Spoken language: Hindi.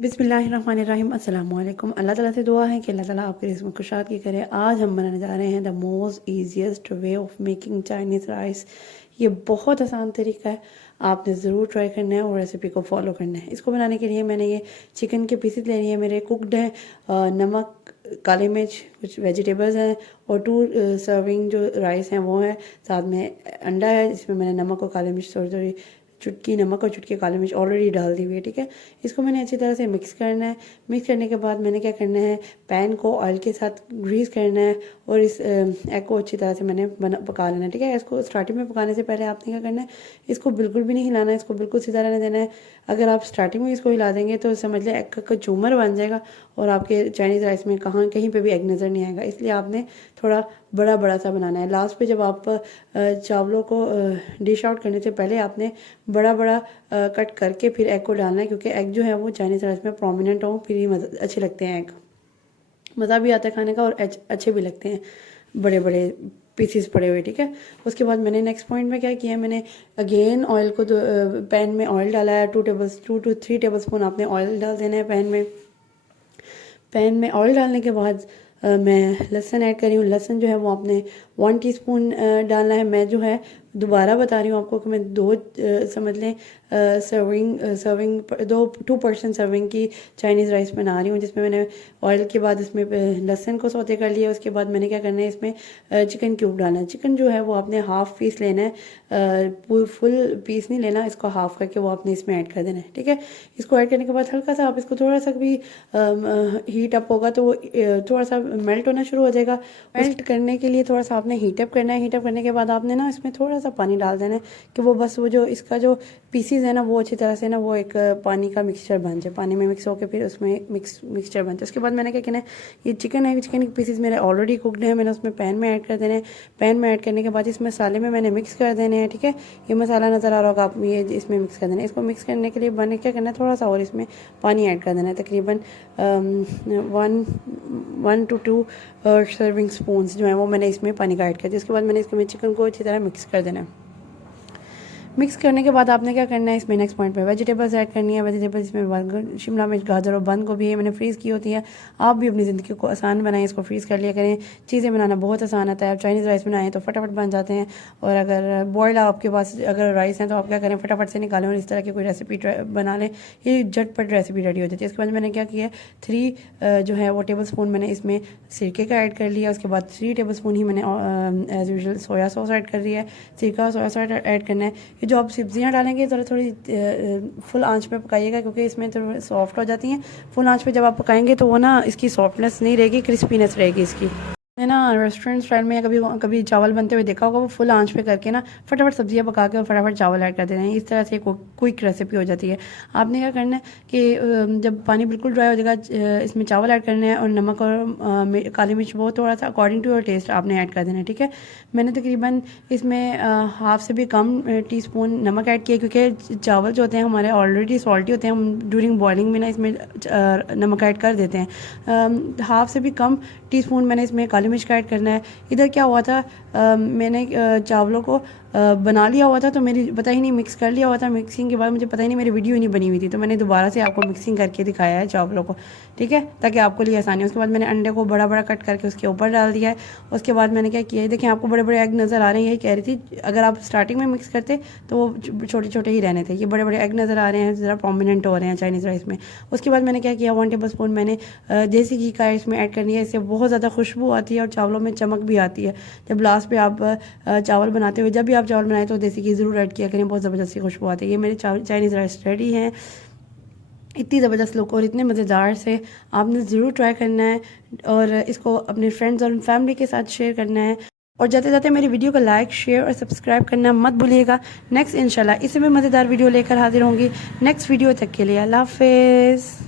बिस्मिल्लाहिर्रहमानिर्रहीम अस्सलाम वालेकुम। अल्लाह ताला से दुआ है कि अल्लाह ताला आपके रिज़्क़ में खुशाद की करे। आज हम बनाने जा रहे हैं the most easiest way of making Chinese rice. ये बहुत आसान तरीका है, आपने ज़रूर ट्राई करना है और रेसिपी को फॉलो करना है। इसको बनाने के लिए मैंने ये चिकन के पीसेस ले लिए हैं, मेरे कुकड हैं, नमक, काली मिर्च, कुछ वेजिटेबल्स हैं और 2 सर्विंग जो राइस हैं वो है, साथ में अंडा है जिसमें मैंने नमक और काली मिर्च थोड़ी थोड़ी चुटकी नमक और चुटकी काली मिर्च ऑलरेडी डाल दी हुई है। ठीक है, इसको मैंने अच्छी तरह से मिक्स करना है। मिक्स करने के बाद मैंने क्या करना है, पैन को ऑयल के साथ ग्रीस करना है और इस एग को अच्छी तरह से मैंने पका लेना है। ठीक है, इसको स्टार्टिंग में पकाने से पहले आपने क्या करना है, इसको बिल्कुल भी नहीं हिलाना है, इसको बिल्कुल सीधा रहने देना है। अगर आप स्टार्टिंग में इसको हिला देंगे तो समझ लें एग का चूमर बन जाएगा और आपके चाइनीज़ राइस में कहीं पर भी एग नज़र नहीं आएगा। इसलिए आपने थोड़ा बड़ा बड़ा सा बनाना है। लास्ट पे जब आप चावलों को डिश आउट करने से पहले आपने बड़ा बड़ा कट करके फिर एग को डालना है, क्योंकि एग जो है वो चाइनीज़ राइस में प्रोमिनेंट हो, फिर ही अच्छे लगते हैं। एग मज़ा भी आता है खाने का और अच्छे भी लगते हैं बड़े बड़े पीसीस पड़े हुए। ठीक है, उसके बाद मैंने नेक्स्ट पॉइंट में क्या किया, मैंने अगेन ऑयल को पैन में ऑयल डाला है। 2 to 3 टेबल स्पून आपने ऑयल डाल देना है पैन में। पैन में ऑयल डालने के बाद मैं लहसुन ऐड कर रही हूँ। लहसुन जो है वो आपने 1 टीस्पून डालना है। मैं जो है दोबारा बता रही हूँ आपको कि मैं 2 समझ लें सर्विंग 2% सर्विंग की चाइनीज़ राइस बना रही हूँ, जिसमें मैंने ऑयल के बाद इसमें लहसुन को सौते कर लिया। उसके बाद मैंने क्या करना है, इसमें चिकन क्यूब डालना है। चिकन जो है वो आपने हाफ़ पीस लेना है, फुल पीस नहीं लेना, इसको हाफ़ करके वो आपने इसमें ऐड कर देना है। ठीक है, इसको ऐड करने के बाद हल्का सा आप इसको थोड़ा सा भी हीट अप होगा तो वो थोड़ा सा मेल्ट होना शुरू हो जाएगा। मेल्ट करने के लिए थोड़ा सा आपने हीट अप करना है। हीट अप करने के बाद आपने ना इसमें थोड़ा सा पानी डाल देना है कि वो बस वो जो इसका जो पीसीज है ना वो अच्छी तरह से ना वो एक पानी का मिक्सचर बन जाए, पानी में मिक्स होकर फिर उसमें मिक्सचर बन जाए। उसके बाद मैंने क्या कहना है, ये चिकन है, चिकन के पीसीज मेरे ऑलरेडी कुकड हैं, मैंने उसमें पैन में ऐड कर देने हैं। पैन में ऐड करने के बाद इस मसाले में मैंने मिक्स कर देने हैं। ठीक है, ये मसाला नज़र आ रहा होगा, आप ये इसमें मिक्स कर देना है। इसको मिक्स करने के लिए मैंने क्या करना है, थोड़ा सा और इसमें पानी ऐड कर देना है, तकरीबन 1 to 2 सर्विंग स्पून जो है वो मैंने इसमें पानी का ऐड कर दिया। उसके बाद मैंने इसमें चिकन को अच्छी तरह मिक्स कर देना है। मिक्स करने के बाद आपने क्या करना है, इसमें नेक्स्ट पॉइंट पे वेजिटेबल्स ऐड करनी है। वेजिटेबल्स इसमें शिमला मिर्च, गाजर और बंद गोभी है, मैंने फ्रीज़ की होती है। आप भी अपनी ज़िंदगी को आसान बनाएं, इसको फ्रीज़ कर लिया करें। चीज़ें बनाना बहुत आसान आता है। आप चाइनीज़ राइस बनाएं तो फटाफट बन जाते हैं, और अगर बॉयल्ड आपके पास अगर राइस हैं तो आप क्या करें, फटाफट से निकालें और इस तरह की कोई रेसिपी बना लें, ये झटपट रेसिपी रेडी हो जाती है। इसके बाद मैंने क्या किया, 3 जो है वो टेबल स्पून मैंने इसमें सिरके का ऐड कर लिया। उसके बाद 3 टेबल स्पून ही मैंने as usual soya sauce add कर दिया है। सिरका सोया सॉस ऐड करना है। ये जो आप सब्जियाँ डालेंगे थोड़ी फुल आंच पे पकाइएगा, क्योंकि इसमें थोड़ी सॉफ्ट हो जाती हैं। फुल आंच पे जब आप पकाएंगे तो वो ना इसकी सॉफ्टनेस नहीं रहेगी, क्रिस्पीनेस रहेगी इसकी। मैंने ना रेस्टोरेंट स्टाइल में कभी चावल बनते हुए देखा होगा, वो फुल आंच पे करके ना फटाफट सब्जियां पका के और फटाफट चावल ऐड कर देते हैं। इस तरह से क्विक रेसिपी हो जाती है। आपने क्या करना है कि जब पानी बिल्कुल ड्राई हो जाएगा, इसमें चावल ऐड करने हैं और नमक और काली मिर्च वो थोड़ा सा अकॉर्डिंग टू योर टेस्ट आपने ऐड कर देना है। ठीक है, मैंने तकरीबन इसमें हाफ से भी कम टीस्पून नमक ऐड किया, क्योंकि चावल जो होते हैं हमारे ऑलरेडी सॉल्टी होते हैं, हम ड्यूरिंग बॉइलिंग में ना इसमें नमक ऐड कर देते हैं। हाफ से भी कम टीस्पून मैंने इसमें काली मिर्च का ऐड करना है। इधर क्या हुआ था, मैंने चावलों को बना लिया हुआ था तो मेरी पता ही नहीं, मिक्स कर लिया हुआ था। मिक्सिंग के बाद मुझे पता ही नहीं मेरी वीडियो नहीं बनी हुई थी, तो मैंने दोबारा से आपको मिक्सिंग करके दिखाया है चावलों को। ठीक है, ताकि आपको लिए आसानी हो। उसके बाद मैंने अंडे को बड़ा बड़ा कट करके उसके ऊपर डाल दिया है। उसके बाद मैंने क्या किया है, देखें आपको बड़े बड़े एग नज़र आ रहे हैं, यही कह रही थी। अगर आप स्टार्टिंग में मिक्स करते तो वो छोटे छोटे ही रहने थे, ये बड़े बड़े एग नज़र आ रहे हैं, ज़रा प्रोमिनेंट हो रहे हैं चाइनीज़ राइस में। उसके बाद मैंने क्या किया, 1 टेबल स्पून मैंने देसी घी का इसमें ऐड करनी है। इससे बहुत ज़्यादा खुशबू आती है और चावलों में चमक भी आती है। जब लास्ट पे आप चावल बनाते हुए, जब भी आप चावल बनाए तो देसी घी ज़रूर ऐड किया करें, बहुत ज़बरदस्त खुशबू आती है। ये मेरे चाइनीज़ राइस रेडी हैं। इतनी ज़बरदस्त लुक और इतने मज़ेदार से, आपने ज़रूर ट्राई करना है और इसको अपने फ्रेंड्स और फैमिली के साथ शेयर करना है। और जाते जाते मेरी वीडियो को लाइक, शेयर और सब्सक्राइब करना मत भूलिएगा। नेक्स्ट इंशाल्लाह इससे भी मज़ेदार वीडियो लेकर हाजिर होंगी। नेक्स्ट वीडियो तक के लिए अल्लाह हाफ़िज़।